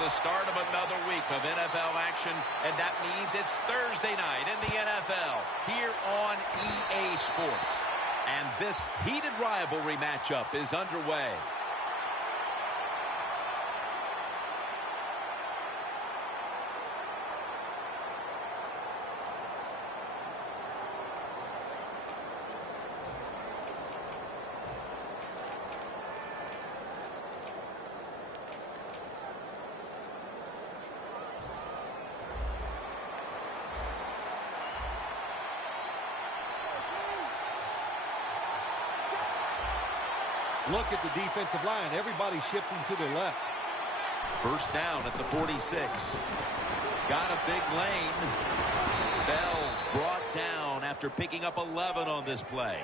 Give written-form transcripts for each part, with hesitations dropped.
the start of another week of NFL action, and that means it's Thursday night in the NFL here on EA Sports. And this heated rivalry matchup is underway. Look at the defensive line. Everybody's shifting to their left. First down at the 46. Got a big lane. Bell's brought down after picking up 11 on this play.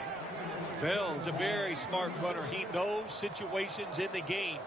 Bell's a very smart runner. He knows situations in the game.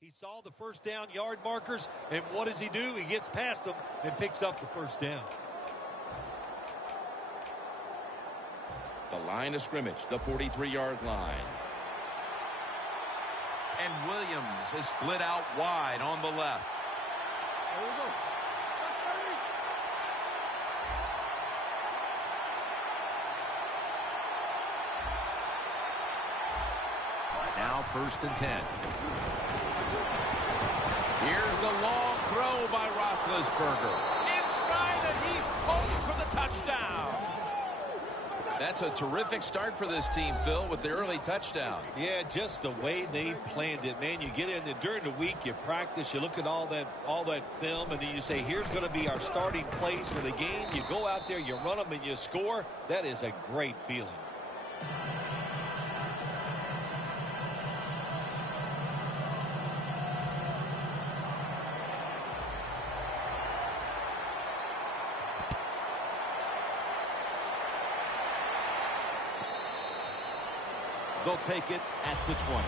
He saw the first down yard markers, and what does he do? He gets past them and picks up the first down. The line of scrimmage, the 43-yard line. And Williams is split out wide on the left. Now 1st and 10. Here's the long throw by Roethlisberger. In stride, and he's home for the touchdown. That's a terrific start for this team, Phil, with the early touchdown. Yeah, just the way they planned it, man. You get in there during the week, you practice, you look at all that film, and then you say, here's going to be our starting plays for the game. You go out there, you run them, and you score. That is a great feeling. They'll take it at the 20.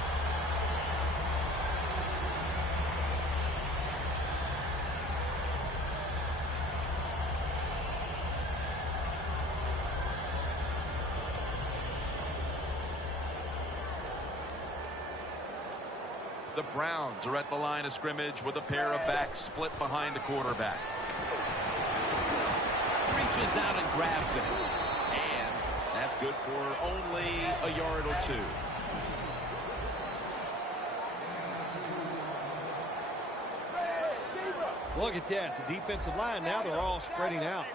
The Browns are at the line of scrimmage with a pair of backs split behind the quarterback. Reaches out and grabs it. And that's good for only a yard or two. Look at that. The defensive line, now they're all spreading out.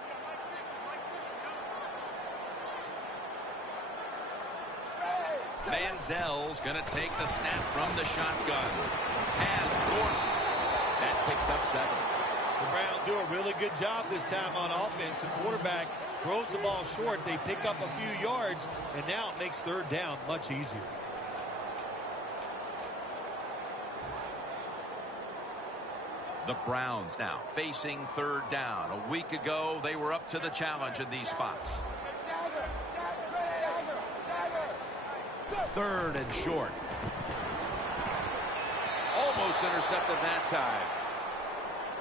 Manziel's going to take the snap from the shotgun. Has Gordon. That picks up 7. The Browns do a really good job this time on offense. The quarterback throws the ball short. They pick up a few yards, and now it makes third down much easier. The Browns now facing third down. A week ago, they were up to the challenge in these spots. Third and short. Almost intercepted that time.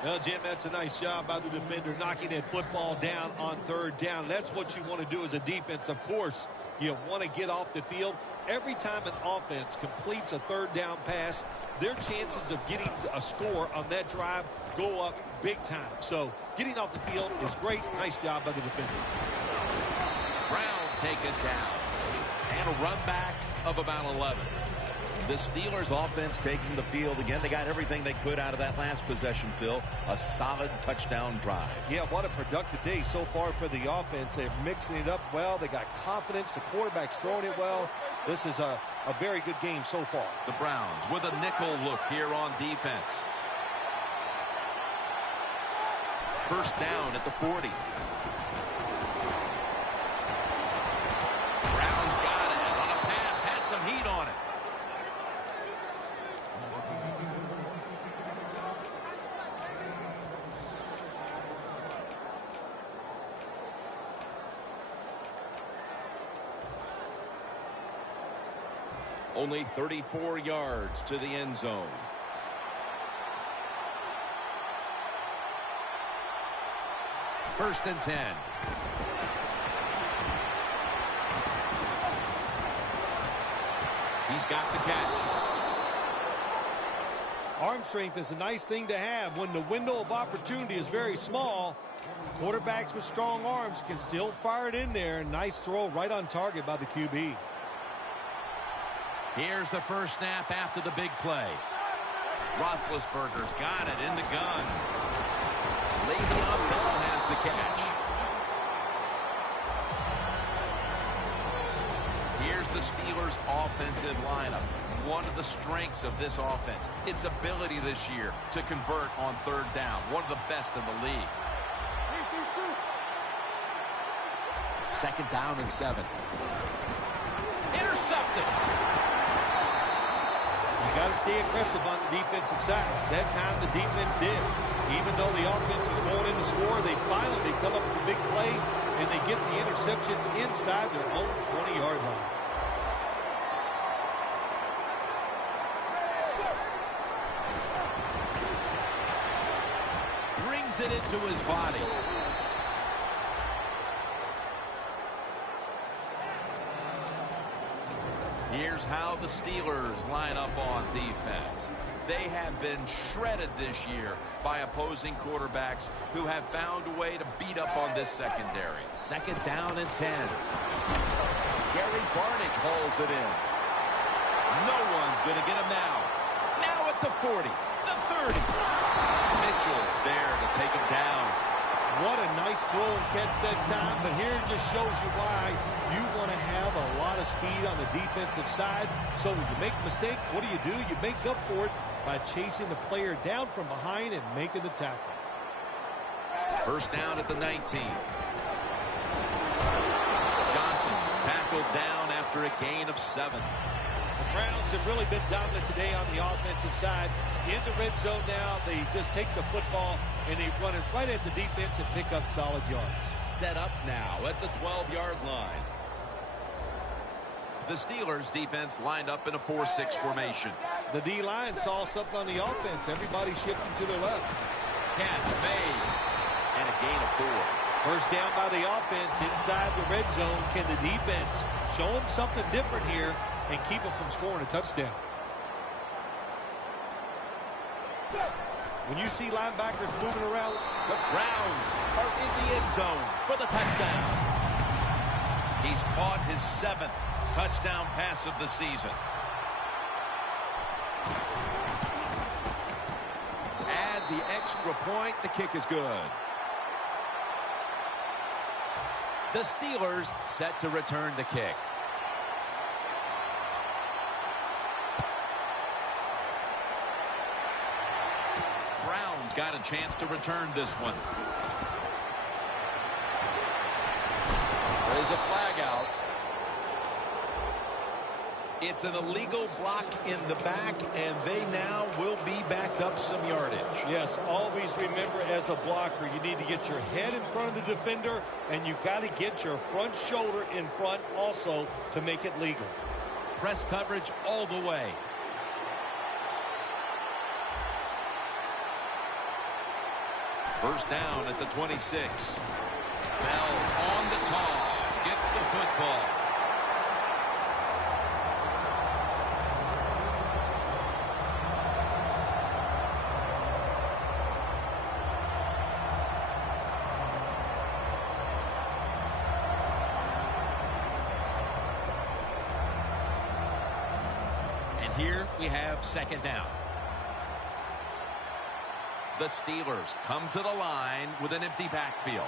Well, Jim, that's a nice job by the defender knocking that football down on third down. That's what you want to do as a defense. Of course, you want to get off the field. Every time an offense completes a third down pass, their chances of getting a score on that drive go up big time. So getting off the field is great. Nice job by the defender. Brown take it down. And a run back of about 11. The Steelers offense taking the field again. They got everything they could out of that last possession, Phil. A solid touchdown drive. Yeah, what a productive day so far for the offense. They're mixing it up well. They got confidence. The quarterback's throwing it well. This is a very good game so far. The Browns with a nickel look here on defense. First down at the 40. Browns got it on a pass. Had some heat on it. Only 34 yards to the end zone. First and 10. He's got the catch. Arm strength is a nice thing to have when the window of opportunity is very small. Quarterbacks with strong arms can still fire it in there. Nice throw right on target by the QB. Here's the first snap after the big play. Roethlisberger's got it in the gun. Le'Veon Bell has the catch. Here's the Steelers' offensive lineup. One of the strengths of this offense, its ability this year to convert on third down. One of the best in the league. Second down and 7. Intercepted. You got to stay aggressive on the defensive side. That time the defense did. Even though the offense was going in to score, they finally come up with a big play, and they get the interception inside their own 20-yard line. Brings it into his body. Here's how the Steelers line up on defense. They have been shredded this year by opposing quarterbacks who have found a way to beat up on this secondary. Second down and 10. Gary Barnidge hauls it in. No one's going to get him now. Now at the 40, the 30. Mitchell's there to take him down. What a nice throw and catch that time, but here it just shows you why you want to have a lot of speed on the defensive side. So when you make a mistake, what do? You make up for it by chasing the player down from behind and making the tackle. First down at the 19. Johnson's tackled down after a gain of 7. The Browns have really been dominant today on the offensive side. In the red zone now, they just take the football and they run it right at the defense and pick up solid yards. Set up now at the 12-yard line. The Steelers defense lined up in a 4-6 formation. The D-line saw something on the offense. Everybody shifting to their left. Catch made. And a gain of 4. First down by the offense inside the red zone. Can the defense show them something different here and keep them from scoring a touchdown? When you see linebackers moving around, the Browns are in the end zone for the touchdown. He's caught his 7th touchdown pass of the season. Add the extra point. The kick is good. The Steelers set to return the kick. Browns got a chance to return this one. There's a flag out. It's an illegal block in the back, and they now will be back up some yardage. Yes, always remember as a blocker, you need to get your head in front of the defender, and you got to get your front shoulder in front also to make it legal. Press coverage all the way. First down at the 26. Bell's on the toss. Gets the football. And here we have second down. The Steelers come to the line with an empty backfield.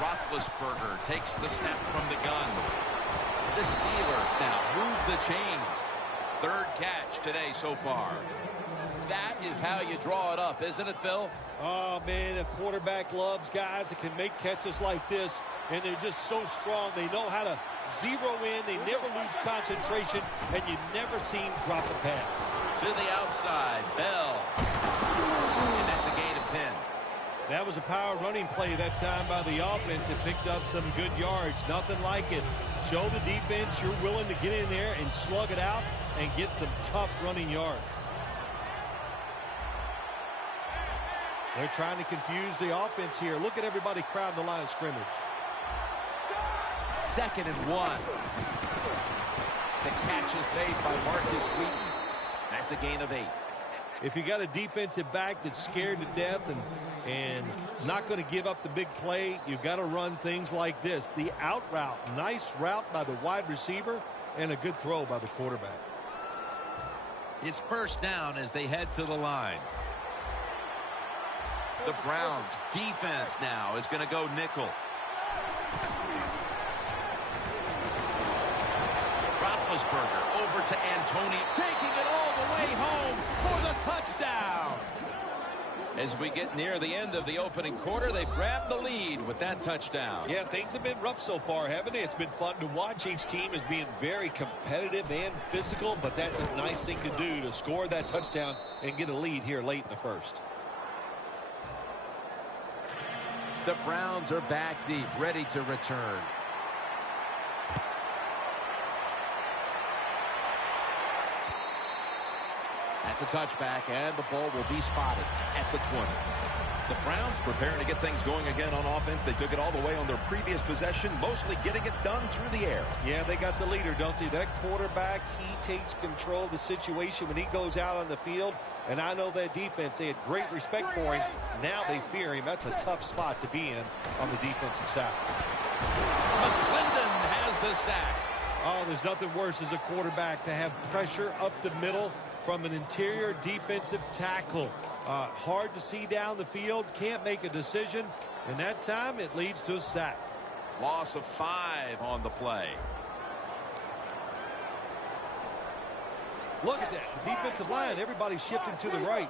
Roethlisberger takes the snap from the gun. The Steelers now move the chains. 3rd catch today so far. That is how you draw it up, isn't it, Phil? Oh, man, a quarterback loves guys that can make catches like this, and they're just so strong. They know how to zero in. They never lose concentration, and you never see him drop a pass. To the outside, Bell. And that's a gain of 10. That was a power running play that time by the offense. It picked up some good yards. Nothing like it. Show the defense you're willing to get in there and slug it out and get some tough running yards. They're trying to confuse the offense here. Look at everybody crowding the line of scrimmage. 2nd and 1. The catch is made by Marcus Wheaton. That's a gain of 8. If you got a defensive back that's scared to death and not going to give up the big play, you've got to run things like this. The out route, nice route by the wide receiver, and a good throw by the quarterback. It's first down as they head to the line. The Browns defense now is going to go nickel. Roethlisberger over to Antonio, taking it all the way home for the touchdown. As we get near the end of the opening quarter, they've grabbed the lead with that touchdown. Yeah, things have been rough so far, haven't they? It's been fun to watch. Each team is being very competitive and physical, but that's a nice thing to do, to score that touchdown and get a lead here late in the first. The Browns are back deep, ready to return. That's a touchback, and the ball will be spotted at the 20. The Browns preparing to get things going again on offense. They took it all the way on their previous possession, mostly getting it done through the air. Yeah, they got the leader, don't they? That quarterback, he takes control of the situation when he goes out on the field. And I know that defense, they had great respect for him. Now they fear him. That's a tough spot to be in on the defensive side. McClendon has the sack. Oh, there's nothing worse as a quarterback to have pressure up the middle from an interior defensive tackle. Hard to see down the field, can't make a decision, and that time it leads to a sack. Loss of 5 on the play. Look at that, the defensive line, everybody's shifting to the right.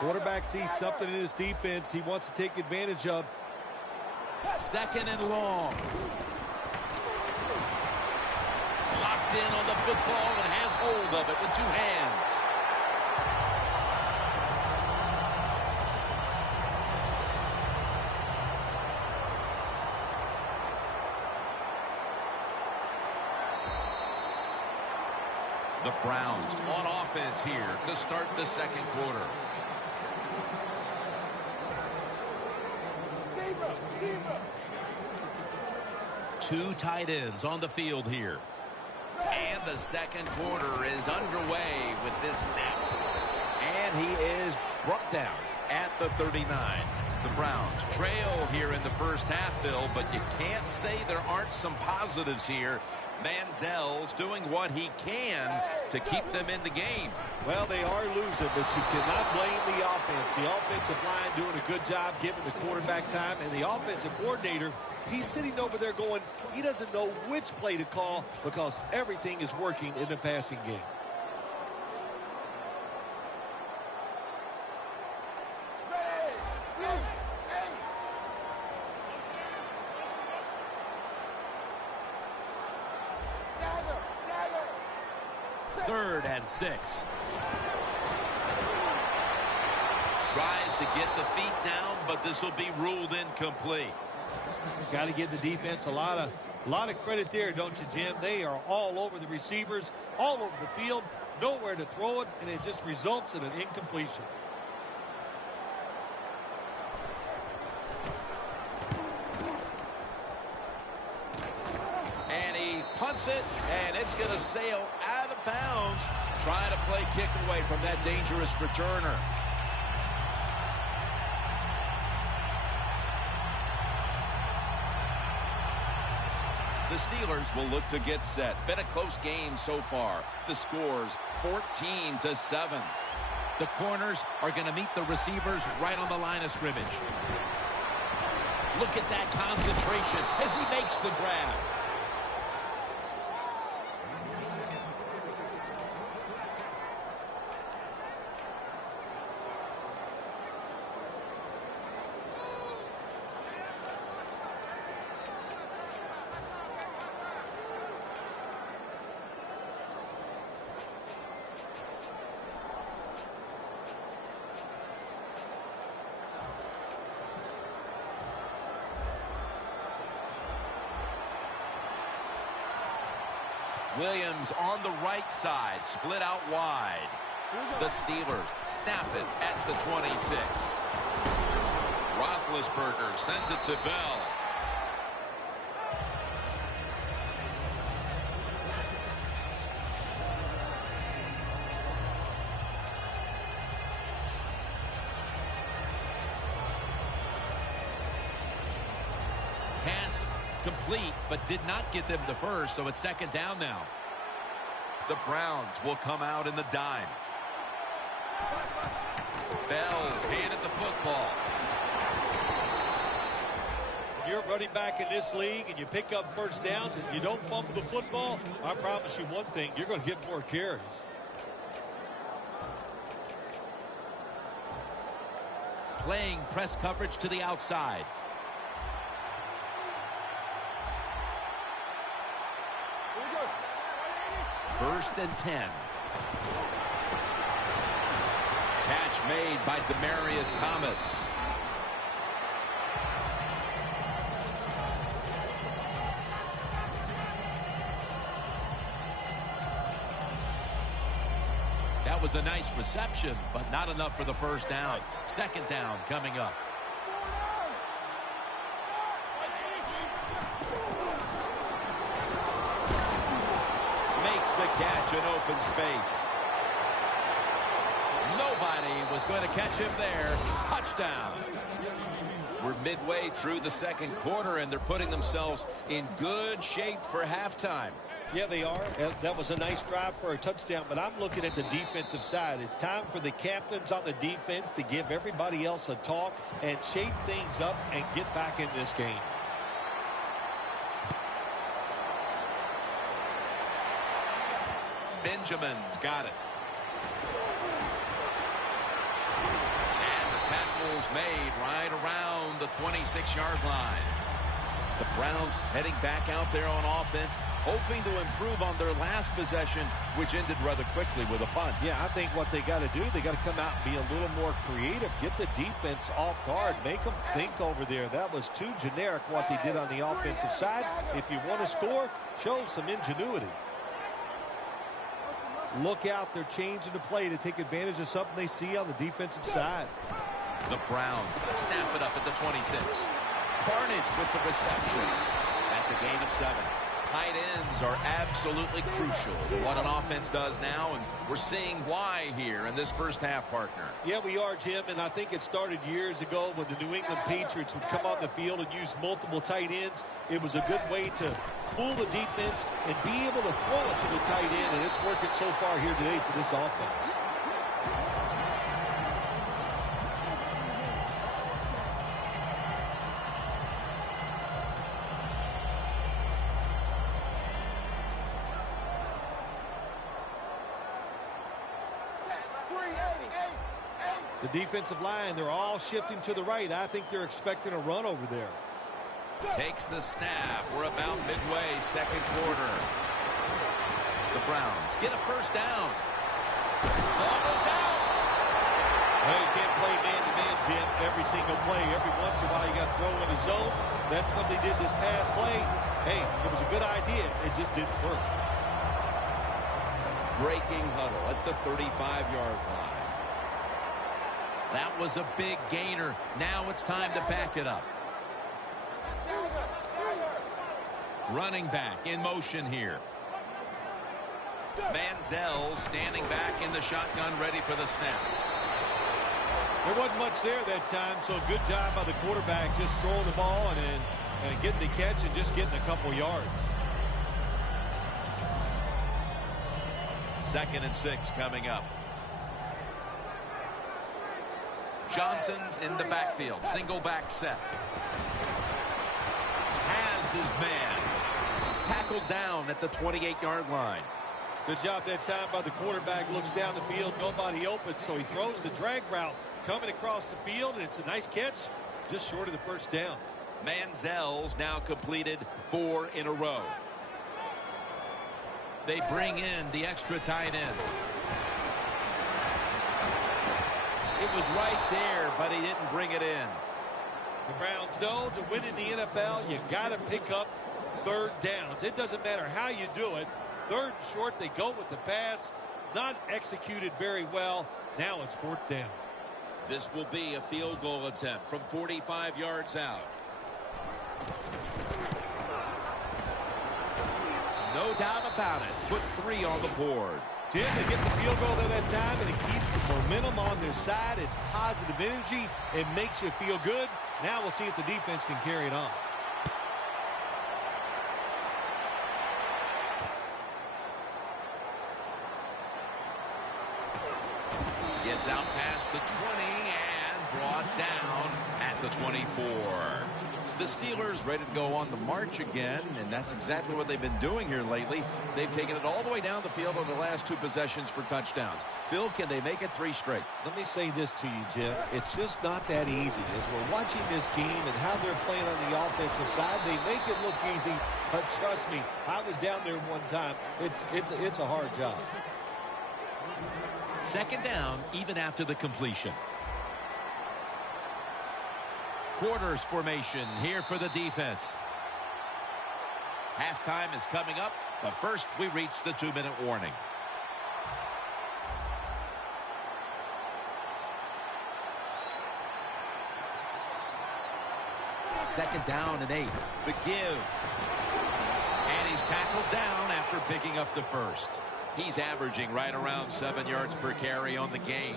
Quarterback sees something in his defense he wants to take advantage of. 2nd and long. Locked in on the football and has hold of it with 2 hands. The Browns on offense here to start the second quarter. Two tight ends on the field here. And the second quarter is underway with this snap. And he is brought down at the 39. The Browns trail here in the first half, Phil, but you can't say there aren't some positives here. Manziel's doing what he can to keep them in the game. Well, they are losing, but you cannot blame the offense. The offensive line doing a good job giving the quarterback time, and the offensive coordinator, he's sitting over there going, he doesn't know which play to call because everything is working in the passing game. Third and 6. Tries to get the feet down, but this will be ruled incomplete. Got to give the defense a lot of credit there, don't you, Jim? They are all over the receivers, all over the field, nowhere to throw it, and it just results in an incompletion. And he punts it, and it's going to sail out of bounds, trying to play kick away from that dangerous returner. The Steelers will look to get set. Been a close game so far. The score's 14-7. The corners are going to meet the receivers right on the line of scrimmage. Look at that concentration as he makes the grab. Williams on the right side, split out wide. The Steelers snap it at the 26. Roethlisberger sends it to Bell. Pass complete, but did not get them the first, so it's second down now. The Browns will come out in the dime. Bell's handed the football. When you're running back in this league and you pick up first downs and you don't fumble the football, I promise you one thing, you're going to get more carries. Playing press coverage to the outside. First and 10. Catch made by Demaryius Thomas. That was a nice reception, but not enough for the first down. Second down coming up. The catch in open space. Nobody was going to catch him there. Touchdown. We're midway through the second quarter, and they're putting themselves in good shape for halftime. Yeah, they are. That was a nice drive for a touchdown, but I'm looking at the defensive side. It's time for the captains on the defense to give everybody else a talk and shape things up and get back in this game. Benjamin's got it. And the tackle's made right around the 26-yard line. The Browns heading back out there on offense, hoping to improve on their last possession, which ended rather quickly with a punt. Yeah, I think what they got to do, they got to come out and be a little more creative, get the defense off guard, make them think over there. That was too generic what they did on the offensive side. If you want to score, show some ingenuity. Look out. They're changing the play to take advantage of something they see on the defensive side. The Browns snap it up at the 26. Carnage with the reception. That's a gain of 7. Tight ends are absolutely crucial to what an offense does now, and we're seeing why here in this first half, partner. Yeah, we are, Jim, and I think it started years ago when the New England Patriots would come on the field and use multiple tight ends. It was a good way to fool the defense and be able to throw it to the tight end, and it's working so far here today for this offense. The defensive line, they're all shifting to the right. I think they're expecting a run over there. Takes the snap. We're about midway, second quarter. The Browns get a first down. Ball is out. Well, you can't play man-to-man, Jim, every single play. Every once in a while, you got to throw in a zone. That's what they did this past play. Hey, it was a good idea. It just didn't work. Breaking huddle at the 35-yard line. That was a big gainer. Now it's time to back it up. Running back in motion here. Manziel standing back in the shotgun, ready for the snap. There wasn't much there that time, so good job by the quarterback just throwing the ball and getting the catch and just getting a couple yards. 2nd and 6 coming up. Johnson's in the backfield. Single back set. Has his man. Tackled down at the 28-yard line. Good job that time by the quarterback. Looks down the field. Nobody open, so he throws the drag route coming across the field, and it's a nice catch just short of the first down. Manziel's now completed 4 in a row. They bring in the extra tight end. It was right there, but he didn't bring it in. The Browns know to win in the NFL, you got to pick up third downs. It doesn't matter how you do it. 3rd and short, they go with the pass. Not executed very well. Now it's 4th down. This will be a field goal attempt from 45 yards out. No doubt about it. Put 3 on the board. Jim, they get the field goal at that time, and it keeps the momentum on their side. It's positive energy. It makes you feel good. Now we'll see if the defense can carry it on. Gets out past the 20 and brought down at the 24. The Steelers ready to go on the march again, and that's exactly what they've been doing here lately. They've taken it all the way down the field over the last 2 possessions for touchdowns. Phil, can they make it 3 straight? Let me say this to you, Jim. It's just not that easy. As we're watching this team and how they're playing on the offensive side, they make it look easy, but trust me, I was down there one time. It's a hard job. 2nd down, even after the completion. Quarters formation here for the defense. Halftime is coming up, but first we reach the 2-minute warning. Second down and 8. The give. And he's tackled down after picking up the first. He's averaging right around 7 yards per carry on the game.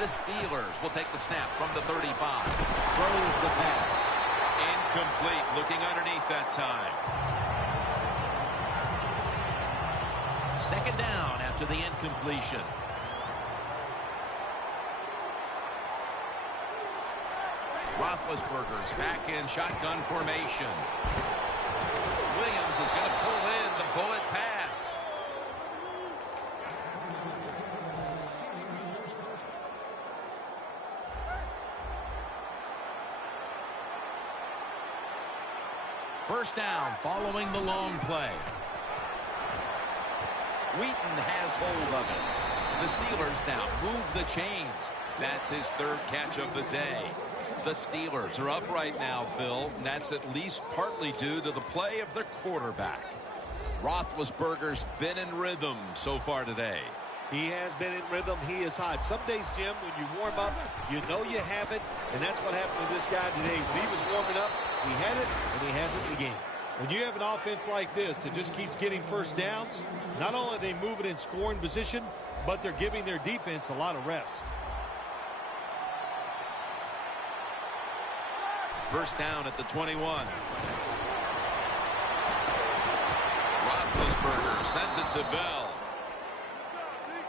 The Steelers will take the snap from the 35. Throws the pass. Incomplete. Looking underneath that time. 2nd down after the incompletion. Roethlisberger's back in shotgun formation. Williams is going to pull in the bullet pass. First down following the long play. Wheaton has hold of it. The Steelers now move the chains. That's his third catch of the day. The Steelers are up right now, Phil, and that's at least partly due to the play of their quarterback. Roethlisberger's been in rhythm so far today. He has been in rhythm. He is hot. Some days, Jim, when you warm up, you know you have it, and that's what happened to this guy today. When he was warming up, he had it, and he has it in the game. When you have an offense like this that just keeps getting first downs, not only are they moving in scoring position, but they're giving their defense a lot of rest. First down at the 21. Roethlisberger sends it to Bell.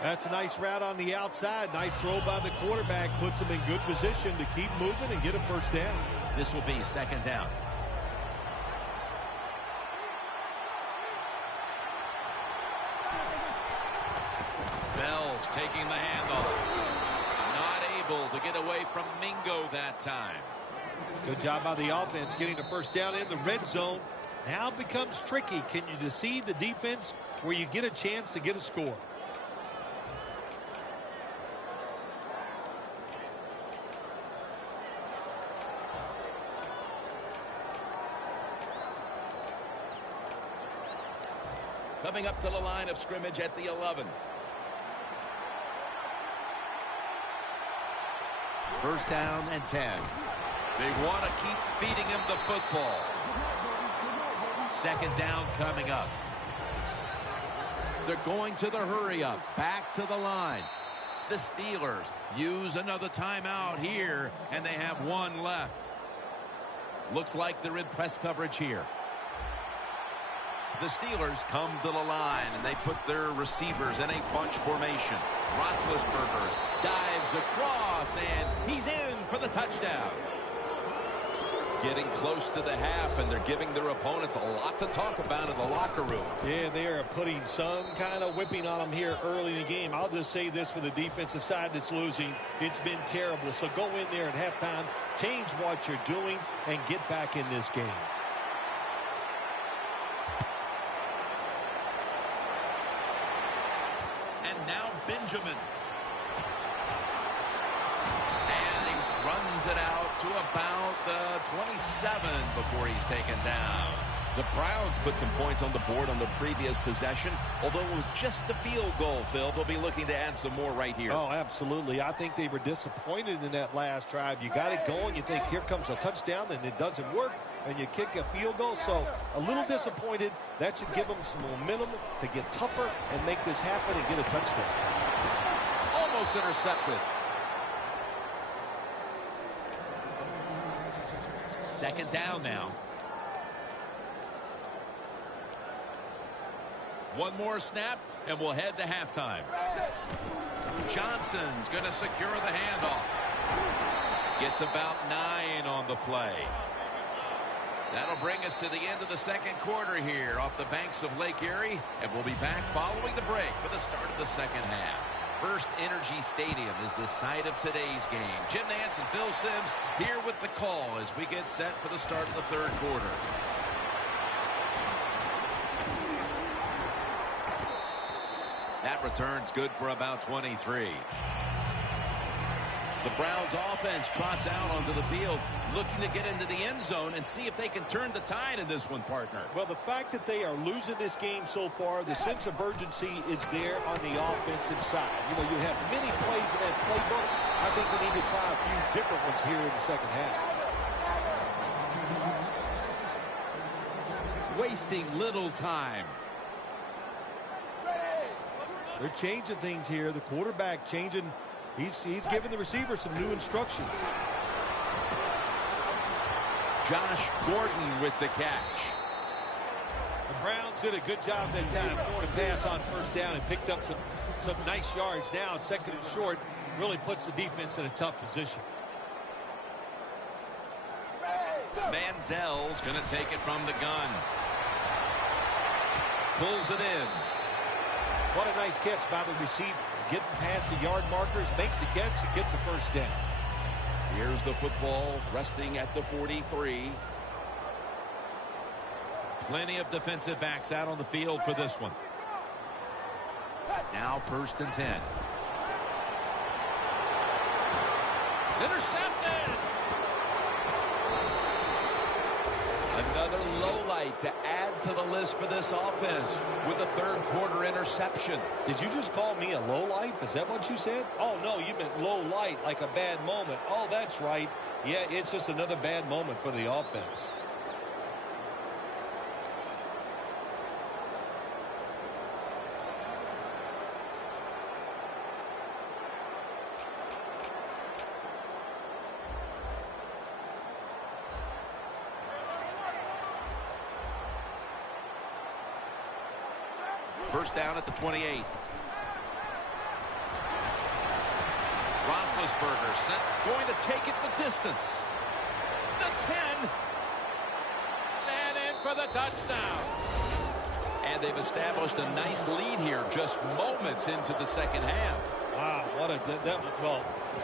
That's a nice route on the outside. Nice throw by the quarterback. Puts him in good position to keep moving and get a first down. This will be second down. Bell's taking the handoff. Not able to get away from Mingo that time. Good job by the offense getting the first down in the red zone. Now it becomes tricky. Can you deceive the defense where you get a chance to get a score? Coming up to the line of scrimmage at the 11. First down and 10. They want to keep feeding him the football. Second down coming up. They're going to the hurry up. Back to the line. The Steelers use another timeout here, and they have one left. Looks like they're in press coverage here. The Steelers come to the line, and they put their receivers in a bunch formation. Roethlisberger dives across, and he's in for the touchdown. Getting close to the half, and they're giving their opponents a lot to talk about in the locker room. Yeah, they are putting some kind of whipping on them here early in the game. I'll just say this for the defensive side that's losing. It's been terrible. So go in there at halftime, change what you're doing, and get back in this game. And now Benjamin. And he runs it out to about the 27 before he's taken down. The Browns put some points on the board on the previous possession. Although it was just a field goal, Phil, they'll be looking to add some more right here. Oh, absolutely. I think they were disappointed in that last drive. You got it going. You think here comes a touchdown, and it doesn't work, and you kick a field goal. So a little disappointed. That should give them some momentum to get tougher and make this happen and get a touchdown. Almost intercepted. Second down now. One more snap, and we'll head to halftime. Johnson's going to secure the handoff. Gets about 9 on the play. That'll bring us to the end of the second quarter here off the banks of Lake Erie, and we'll be back following the break for the start of the second half. First Energy Stadium is the site of today's game. Jim Nance and Phil Simms here with the call as we get set for the start of the third quarter. That return's good for about 23. The Browns offense trots out onto the field, looking to get into the end zone and see if they can turn the tide in this one, partner. Well, the fact that they are losing this game so far, the sense of urgency is there on the offensive side. You know, you have many plays in that playbook. I think they need to try a few different ones here in the second half. Wasting little time. They're changing things here. The quarterback changing. He's giving the receiver some new instructions. Josh Gordon with the catch. The Browns did a good job that time throwing a pass on first down and picked up some nice yards. Now second and short really puts the defense in a tough position. Manziel's going to take it from the gun. Pulls it in. What a nice catch by the receiver. Getting past the yard markers, makes the catch, and gets a first down. Here's the football resting at the 43. Plenty of defensive backs out on the field for this one. Now first and 10. Intercepted. Another low light to add to the list for this offense with a third quarter interception. Did you just call me a low life? Is that what you said? Oh, no, you meant low light, like a bad moment. Oh, that's right. Yeah, it's just another bad moment for the offense. First down at the 28. Roethlisberger going to take it the distance. The 10. And in for the touchdown. And they've established a nice lead here just moments into the second half. Wow, well,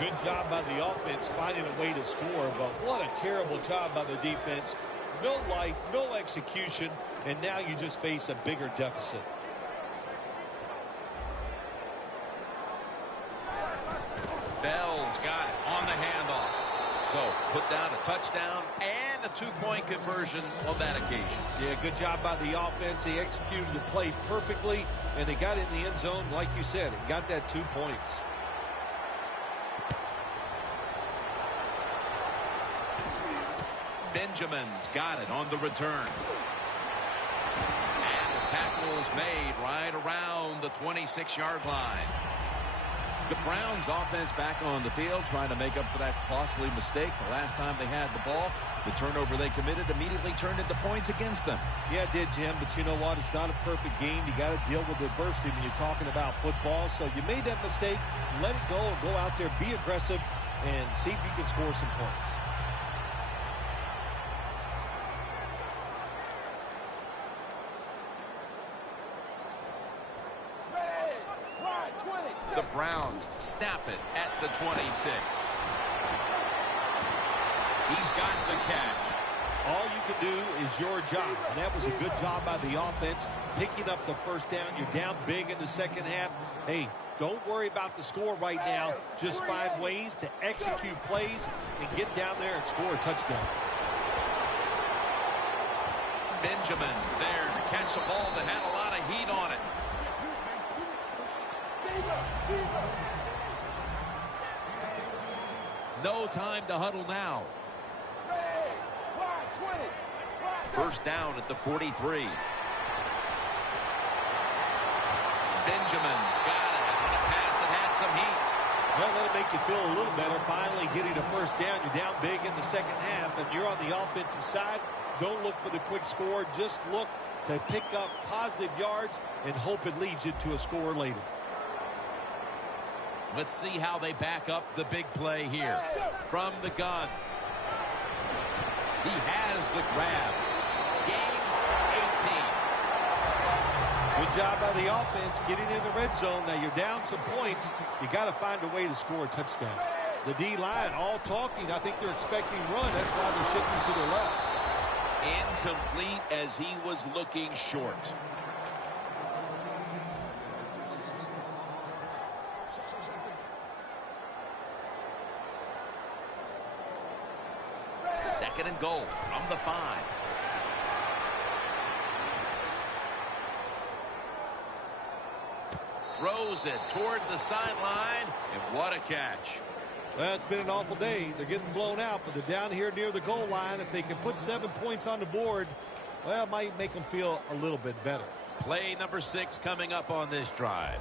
good job by the offense finding a way to score, but what a terrible job by the defense. No life, no execution, and now you just face a bigger deficit. Bell's got it on the handoff. So put down a touchdown and a two-point conversion on that occasion. Yeah, good job by the offense. They executed the play perfectly, and they got in the end zone, like you said, and got that 2 points. Benjamin's got it on the return. And the tackle is made right around the 26-yard line. The Browns offense back on the field trying to make up for that costly mistake the last time they had the ball. The turnover they committed immediately turned into points against them. Yeah, it did, Jim, but you know what? It's not a perfect game. You got to deal with adversity when you're talking about football. So you made that mistake, let it go, and go out there, be aggressive, and see if you can score some points. The Browns snap it at the 26. He's got the catch. All you can do is your job, and that was a good job by the offense, picking up the first down. You're down big in the second half. Hey, don't worry about the score right now. Just find ways to execute plays and get down there and score a touchdown. Benjamin's there to catch a ball that had a lot of heat on it. No time to huddle now. First down at the 43. Benjamin's got it on a pass that had some heat. Well, let it make you feel a little better. Finally getting a first down. You're down big in the second half, and you're on the offensive side. Don't look for the quick score. Just look to pick up positive yards and hope it leads you to a score later. Let's see how they back up the big play here. From the gun. He has the grab. Gains 18. Good job by the offense getting in the red zone. Now you're down some points. You got to find a way to score a touchdown. The D-line all talking. I think they're expecting run. That's why they're shifting to the left. Incomplete as he was looking short. Second and goal from the 5. Throws it toward the sideline, and what a catch. Well, it's been an awful day. They're getting blown out, but they're down here near the goal line. If they can put 7 points on the board, well, it might make them feel a little bit better. Play number 6 coming up on this drive.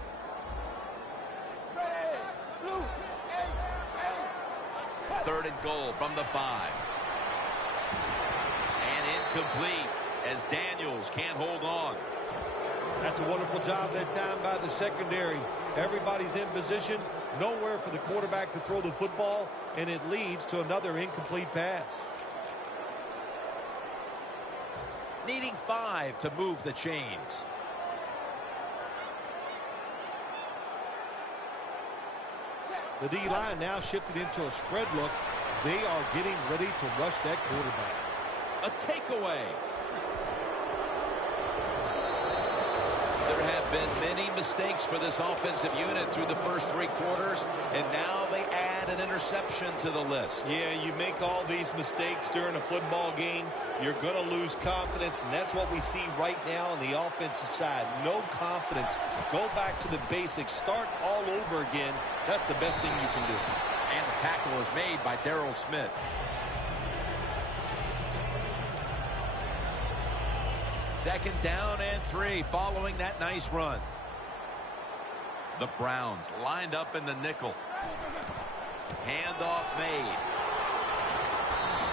Third and goal from the 5. And incomplete as Daniels can't hold on. That's a wonderful job that time by the secondary. Everybody's in position. Nowhere for the quarterback to throw the football, and it leads to another incomplete pass. Needing 5 to move the chains. The D-line now shifted into a spread look. They are getting ready to rush that quarterback. A takeaway. There have been many mistakes for this offensive unit through the first 3 quarters, and now they add an interception to the list. Yeah, you make all these mistakes during a football game, you're going to lose confidence, and that's what we see right now on the offensive side. No confidence. Go back to the basics. Start all over again. That's the best thing you can do. And the tackle is made by Darryl Smith. Second down and 3 following that nice run. The Browns lined up in the nickel. Handoff made.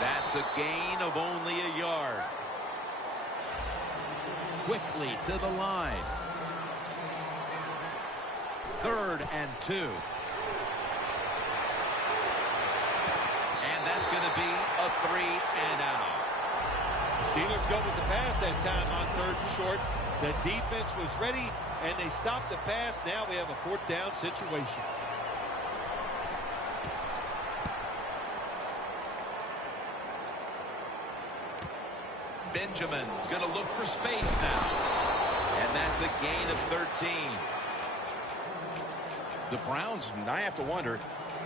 That's a gain of only a yard. Quickly to the line. 3rd and 2. And that's going to be a 3 and out. Steelers go with the pass that time on 3rd and short. The defense was ready, and they stopped the pass. Now we have a 4th down situation. Benjamin's going to look for space now. And that's a gain of 13. The Browns, and I have to wonder,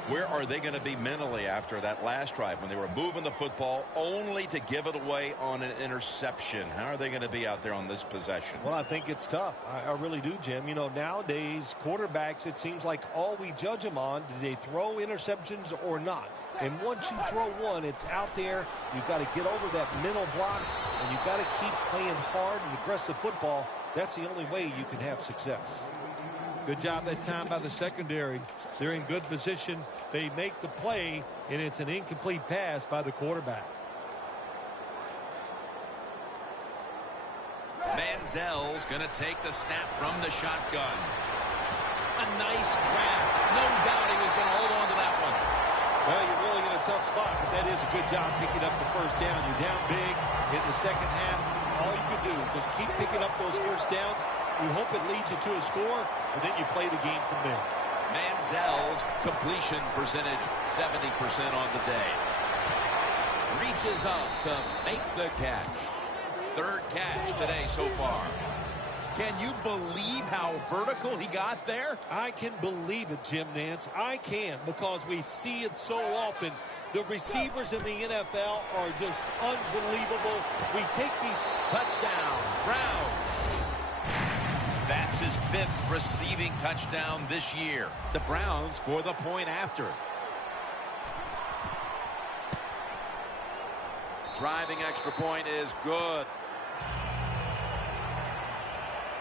where are they going to be mentally after that last drive when they were moving the football only to give it away on an interception? How are they going to be out there on this possession? Well, I think it's tough. I really do, Jim. You know, nowadays, quarterbacks, it seems like all we judge them on, did they throw interceptions or not? And once you throw one, it's out there. You've got to get over that mental block, and you've got to keep playing hard and aggressive football. That's the only way you can have success. Good job that time by the secondary. They're in good position. They make the play, and it's an incomplete pass by the quarterback. Manziel's going to take the snap from the shotgun. A nice grab. No doubt he was going to hold on to that one. Well, you're really in a tough spot, but that is a good job picking up the 1st down. You're down big in the second half. All you can do is keep picking up those 1st downs. You hope it leads you to a score, and then you play the game from there. Manziel's completion percentage 70% on the day. Reaches up to make the catch. 3rd catch today so far. Can you believe how vertical he got there? I can believe it, Jim Nance. I can, because we see it so often. The receivers in the NFL are just unbelievable. We take these touchdown. Browns. That's his 5th receiving touchdown this year. The Browns for the point after. Driving extra point is good.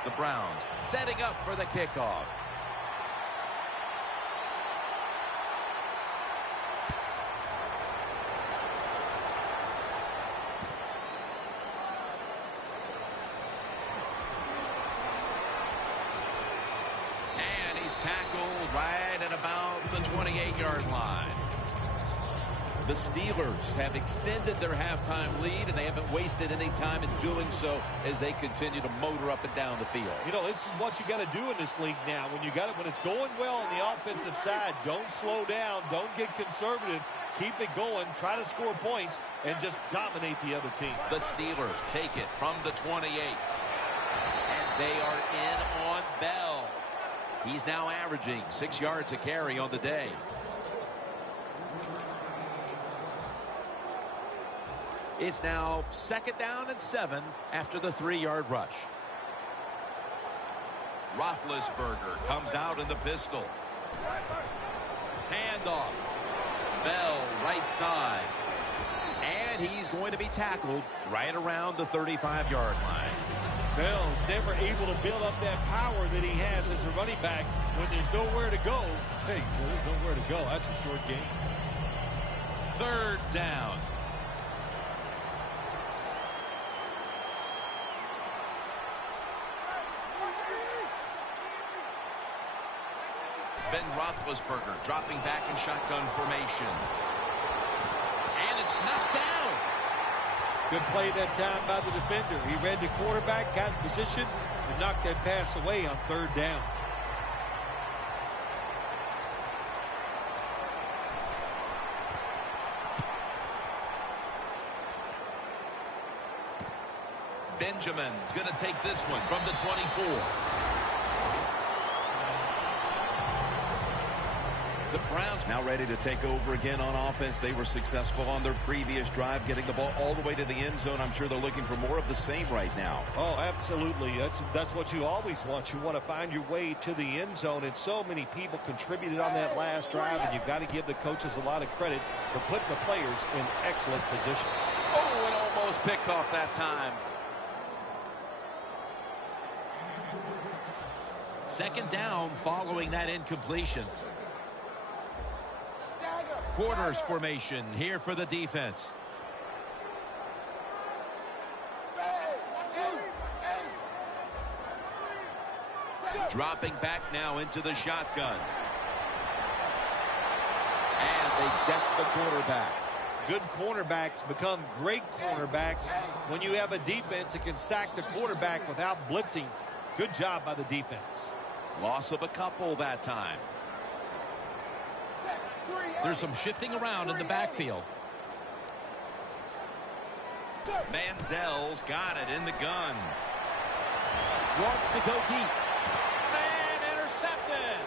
The Browns setting up for the kickoff. And he's tackled right at about the 28-yard line. The Steelers have extended their halftime lead, and they haven't wasted any time in doing so as they continue to motor up and down the field. You know, this is what you got to do in this league now. When it's going well on the offensive side, don't slow down, don't get conservative, keep it going, try to score points, and just dominate the other team. The Steelers take it from the 28, and they are in on Bell. He's now averaging 6 yards a carry on the day. It's now 2nd down and 7 after the 3-yard rush. Roethlisberger comes out in the pistol. Handoff. Bell right side. And he's going to be tackled right around the 35-yard line. Bell's never able to build up that power that he has as a running back when there's nowhere to go. Hey, there's nowhere to go. That's a short game. 3rd down. Ben Roethlisberger dropping back in shotgun formation. And it's knocked down. Good play that time by the defender. He read the quarterback, got in position, and knocked that pass away on 3rd down. Benjamin's going to take this one from the 24. The Browns now ready to take over again on offense. They were successful on their previous drive, getting the ball all the way to the end zone. I'm sure they're looking for more of the same right now. Oh, absolutely. That's what you always want. You want to find your way to the end zone, and so many people contributed on that last drive, and you've got to give the coaches a lot of credit for putting the players in excellent position. Oh, and almost picked off that time. Second down following that incompletion. Quarters formation here for the defense. Dropping back now into the shotgun. And they deck the quarterback. Good cornerbacks become great cornerbacks when you have a defense that can sack the quarterback without blitzing. Good job by the defense. Loss of a couple that time. There's some shifting around in the backfield. Manziel's got it in the gun. Wants to go deep. And intercepted.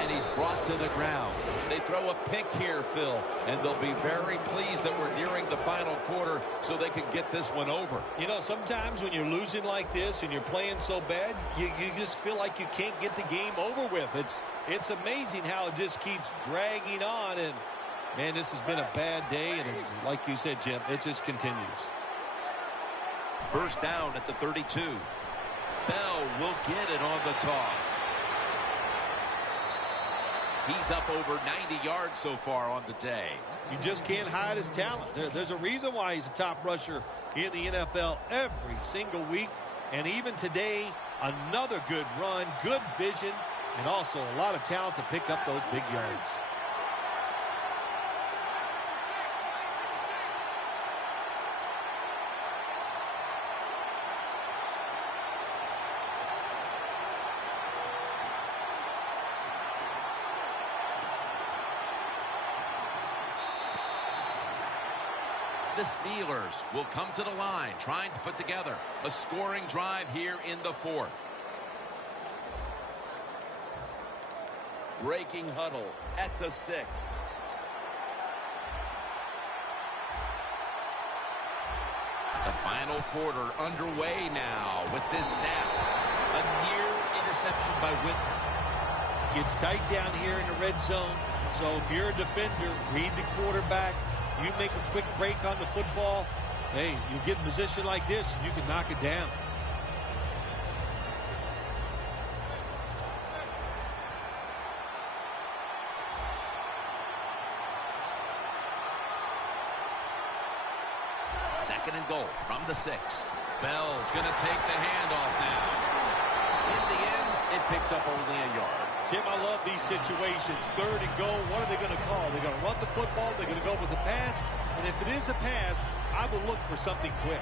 And he's brought to the ground. They throw a pick here, Phil, and they'll be very pleased that we're nearing the final quarter so they can get this one over. You know, sometimes when you're losing like this and you're playing so bad, you just feel like you can't get the game over with. It's amazing how it just keeps dragging on, and man, this has been a bad day, and like you said, Jim, it just continues. First down at the 32. Bell will get it on the toss. He's up over 90 yards so far on the day. You just can't hide his talent. There's a reason why he's a top rusher in the NFL every single week. And even today, another good run, good vision, and also a lot of talent to pick up those big yards. The Steelers will come to the line, trying to put together a scoring drive here in the fourth. Breaking huddle at the 6. The final quarter underway now with this snap. A near interception by Whitmer. Gets tight down here in the red zone. So if you're a defender, read the quarterback. You make a quick break on the football, hey, you get in a position like this, and you can knock it down. Second and goal from the 6. Bell's going to take the handoff now. In the end, it picks up only a yard. Jim, I love these situations. Third and goal, what are they going to call? They're going to run the football, they're going to go with a pass, and if it is a pass, I will look for something quick.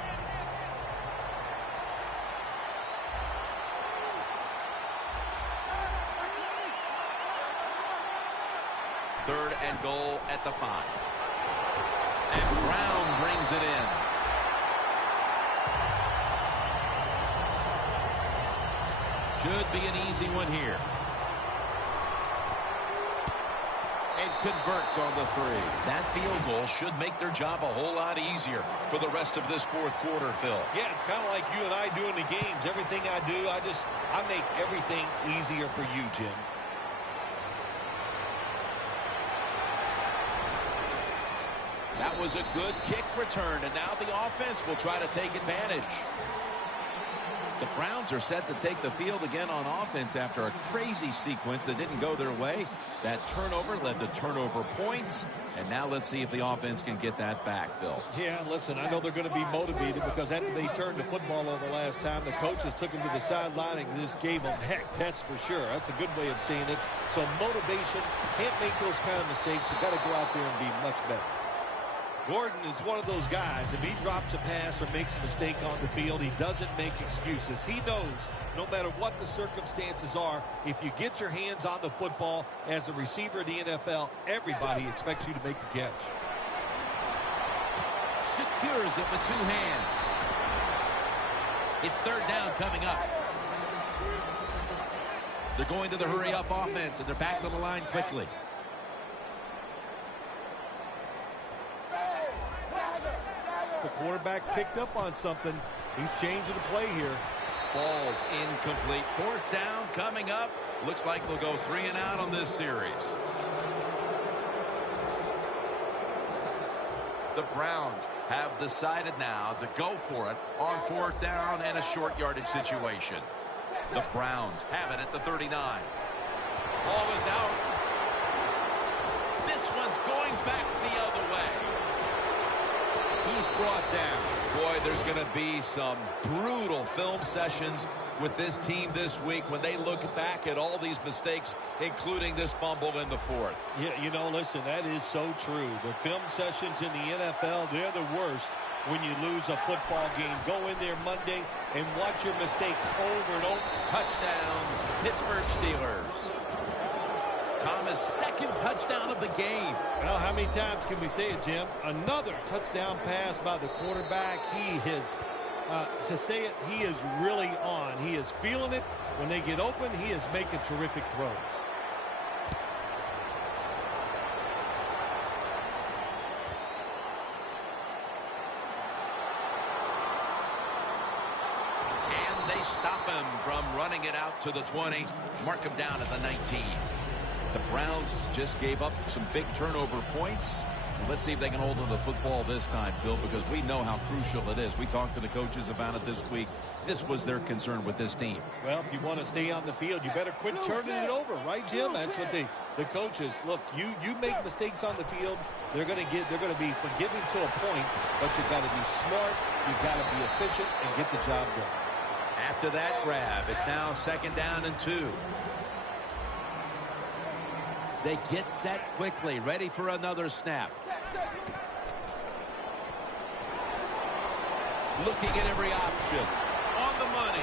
Third and goal at the 5. And Brown brings it in. Should be an easy one here. And converts on the 3. That field goal should make their job a whole lot easier for the rest of this fourth quarter, Phil. Yeah, it's kind of like you and I do in the games. Everything I do, I make everything easier for you, Jim. That was a good kick return, and now the offense will try to take advantage. The Browns are set to take the field again on offense after a crazy sequence that didn't go their way. That turnover led to turnover points, and now let's see if the offense can get that back, Phil. Yeah, listen, I know they're going to be motivated because after they turned the football over last time, the coaches took them to the sideline and just gave them heck. That's for sure. That's a good way of seeing it. So motivation, can't make those kind of mistakes. You've got to go out there and be much better. Gordon is one of those guys. If he drops a pass or makes a mistake on the field, he doesn't make excuses. He knows no matter what the circumstances are, if you get your hands on the football as a receiver in the NFL, everybody expects you to make the catch. Secures it with 2 hands. It's third down coming up. They're going to the hurry-up offense, and they're back to the line quickly. The quarterback's picked up on something. He's changing the play here. Ball's incomplete. 4th down coming up. Looks like they'll go 3 and out on this series. The Browns have decided now to go for it on 4th down and a short yardage situation. The Browns have it at the 39. Ball is out. This one's going back the other way. He's brought down. Boy, there's going to be some brutal film sessions with this team this week when they look back at all these mistakes, including this fumble in the 4th. Yeah, you know, listen, that is so true. The film sessions in the NFL, they're the worst when you lose a football game. Go in there Monday and watch your mistakes over and over. Touchdown, Pittsburgh Steelers. Thomas' 2nd touchdown of the game. Well, how many times can we say it, Jim? Another touchdown pass by the quarterback. He is, to say it, he is really on. He is feeling it. When they get open, he is making terrific throws. And they stop him from running it out to the 20. Mark him down at the 19. The Browns just gave up some big turnover points. Let's see if they can hold on to the football this time, Phil, because we know how crucial it is. We talked to the coaches about it this week. This was their concern with this team. Well, if you want to stay on the field, you better quit turning it over, right, Jim? That's what the coaches look. You make mistakes on the field, they're going to be forgiving to a point, but you got to be smart, you got to be efficient, and get the job done. After that grab, it's now 2nd down and 2. They get set quickly, ready for another snap. Looking at every option. On the money.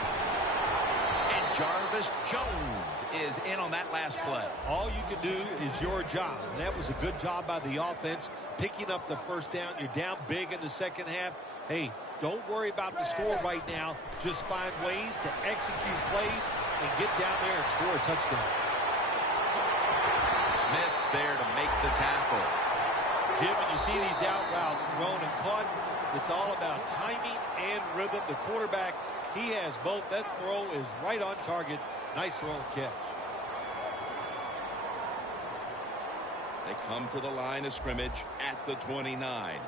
And Jarvis Jones is in on that last play. All you can do is your job. And that was a good job by the offense, picking up the 1st down. You're down big in the 2nd half. Hey, don't worry about the score right now. Just find ways to execute plays and get down there and score a touchdown. Smith's there to make the tackle. Jim, when you see these out routes thrown and caught, it's all about timing and rhythm. The quarterback, he has both. That throw is right on target. Nice throw and catch. They come to the line of scrimmage at the 29.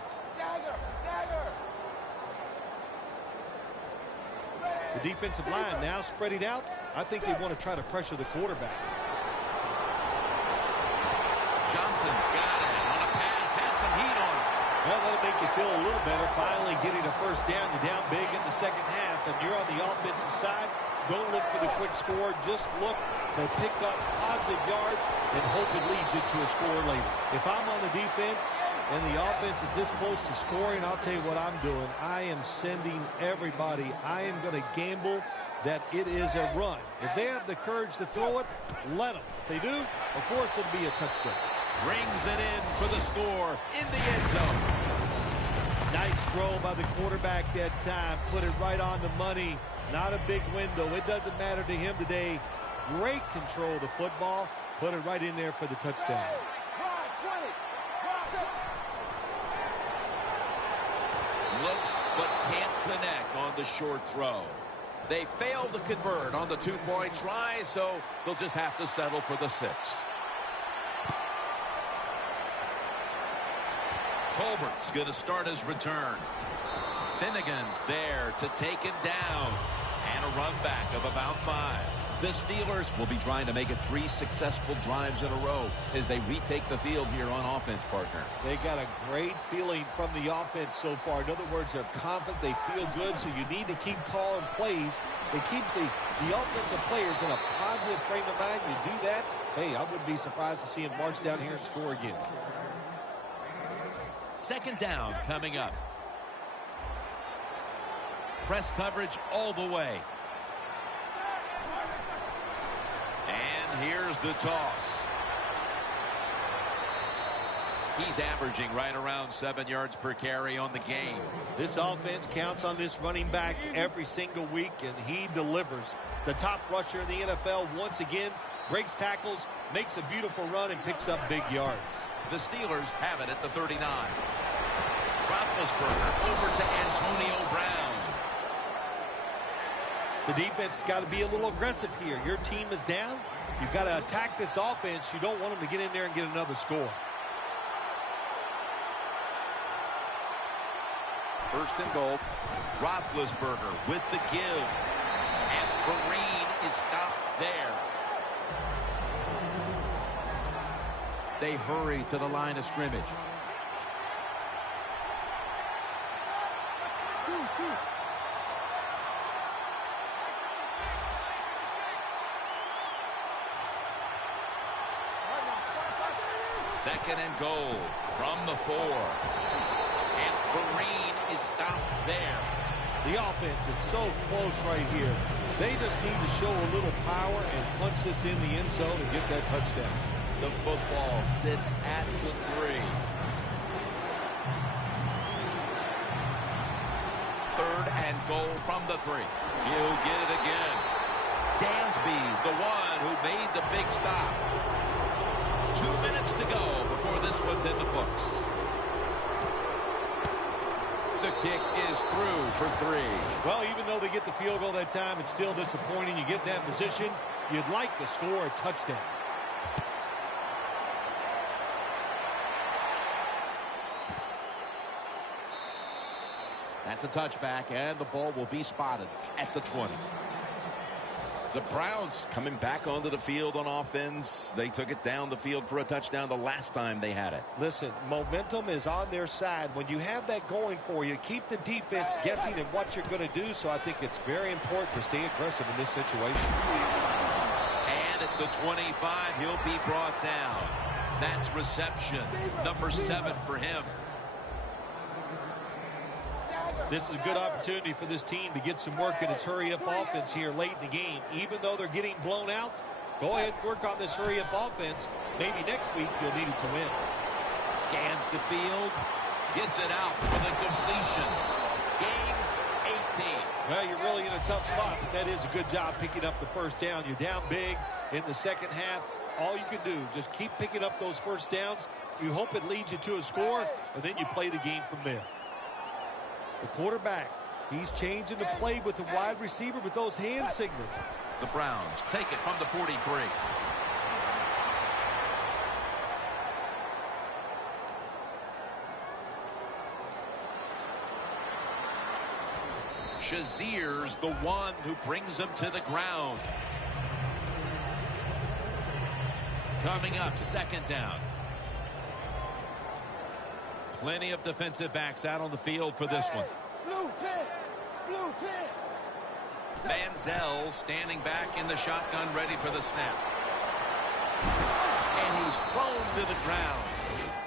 The defensive line now spreading out. I think they want to try to pressure the quarterback. Johnson's got it on a pass, had some heat on it. Well, that'll make you feel a little better. Finally getting a 1st down. You're down big in the 2nd half, and you're on the offensive side. Don't look for the quick score. Just look to pick up positive yards and hope it leads you to a score later. If I'm on the defense and the offense is this close to scoring, I'll tell you what I'm doing. I am sending everybody. I am going to gamble that it is a run. If they have the courage to throw it, let them. If they do, of course it'll be a touchdown. Brings it in for the score in the end zone. Nice throw by the quarterback that time. Put it right on the money. Not a big window. It doesn't matter to him today. Great control of the football. Put it right in there for the touchdown. Looks but can't connect on the short throw. They failed to convert on the 2-point try, so they'll just have to settle for the 6. Tolbert's going to start his return. Finnegan's there to take him down. And a run back of about 5. The Steelers will be trying to make it 3 successful drives in a row as they retake the field here on offense, partner. They got a great feeling from the offense so far. In other words, they're confident, they feel good, so you need to keep calling plays. It keeps the offensive players in a positive frame of mind. You do that, hey, I wouldn't be surprised to see him march down here and score again. 2nd down coming up. Press coverage all the way. And here's the toss. He's averaging right around 7 yards per carry on the game. This offense counts on this running back every single week, and he delivers. The top rusher in the NFL once again breaks tackles, makes a beautiful run, and picks up big yards. The Steelers have it at the 39. Roethlisberger over to Antonio Brown. The defense has got to be a little aggressive here. Your team is down. You've got to attack this offense. You don't want them to get in there and get another score. First and goal. Roethlisberger with the give. And Vereen is stopped there. They hurry to the line of scrimmage. Second and goal from the 4. And Vereen is stopped there. The offense is so close right here. They just need to show a little power and punch this in the end zone and get that touchdown. The football sits at the 3. Third and goal from the 3. He'll get it again. Dansby's the one who made the big stop. 2 minutes to go before this one's in the books. The kick is through for 3. Well, even though they get the field goal that time, it's still disappointing. You get in that position, you'd like to score a touchdown. That's a touchback, and the ball will be spotted at the 20. The Browns coming back onto the field on offense. They took it down the field for a touchdown the last time they had it. Listen, momentum is on their side. When you have that going for you, keep the defense guessing at what you're going to do. So I think it's very important to stay aggressive in this situation. And at the 25, he'll be brought down. That's reception number 7 for him. This is a good opportunity for this team to get some work in its hurry-up offense here late in the game. Even though they're getting blown out, go ahead and work on this hurry-up offense. Maybe next week you'll need it to win. Scans the field, gets it out for the completion. Gains 18. Well, you're really in a tough spot, but that is a good job picking up the first down. You're down big in the second half. All you can do, just keep picking up those first downs. You hope it leads you to a score, and then you play the game from there. The quarterback, he's changing the play with the wide receiver with those hand signals. The Browns take it from the 43. Shazier's the one who brings him to the ground. Coming up, second down. Plenty of defensive backs out on the field for this one. Blue 10. Blue 10. Manziel standing back in the shotgun, ready for the snap. And he's thrown to the ground.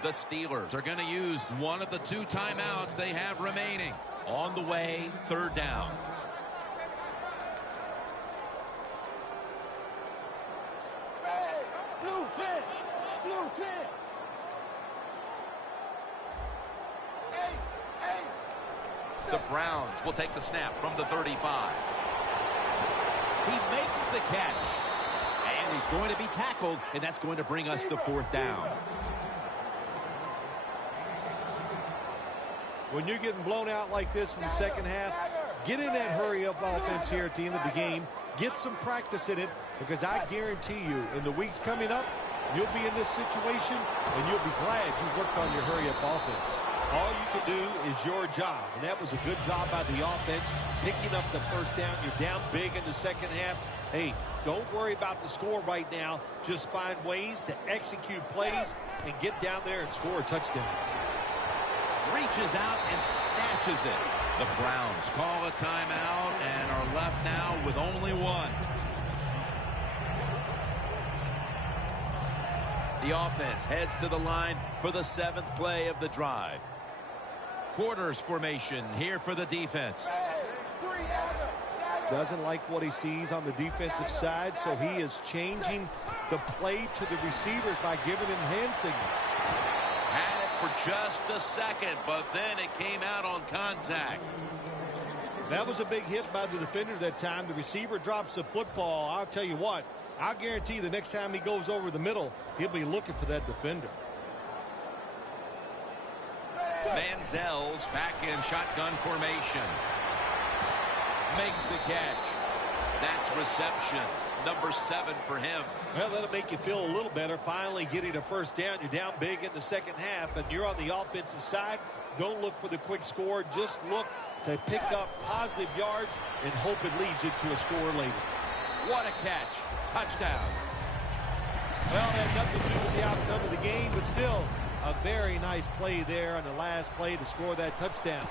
The Steelers are going to use one of the 2 timeouts they have remaining. On the way, third down. Blue 10. Blue 10. The Browns will take the snap from the 35. He makes the catch. And he's going to be tackled, and that's going to bring us to fourth down. When you're getting blown out like this in the second half, get in that hurry-up offense here at the end of the game. Get some practice in it, because I guarantee you, in the weeks coming up, you'll be in this situation, and you'll be glad you worked on your hurry-up offense. All you can do is your job, and that was a good job by the offense, picking up the first down. You're down big in the second half. Hey, don't worry about the score right now. Just find ways to execute plays and get down there and score a touchdown. Reaches out and snatches it. The Browns call a timeout and are left now with only one. The offense heads to the line for the 7th play of the drive. Quarters formation here for the defense. Doesn't like what he sees on the defensive side, so he is changing the play to the receivers by giving him hand signals. Had for just a second, but then it came out on contact. That was a big hit by the defender that time. The receiver drops the football. I'll tell you what, I'll guarantee the next time he goes over the middle, he'll be looking for that defender. Manziel's back in shotgun formation. Makes the catch. That's reception. Number 7 for him. Well, that'll make you feel a little better. Finally getting a first down. You're down big in the second half, and you're on the offensive side. Don't look for the quick score. Just look to pick up positive yards and hope it leads you to a score later. What a catch. Touchdown. Well, it had nothing to do with the outcome of the game, but still a very nice play there on the last play to score that touchdown.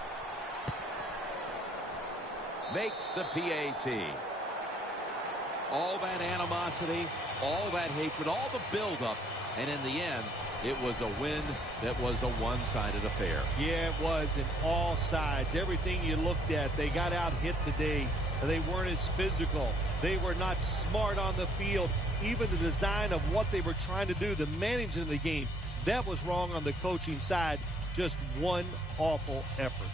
Makes the PAT. All that animosity, all that hatred, all the buildup, and in the end, it was a win that was a one-sided affair. Yeah, it was in all sides. Everything you looked at, they got out hit today. They weren't as physical. They were not smart on the field. Even the design of what they were trying to do, the management of the game, that was wrong on the coaching side. Just one awful effort.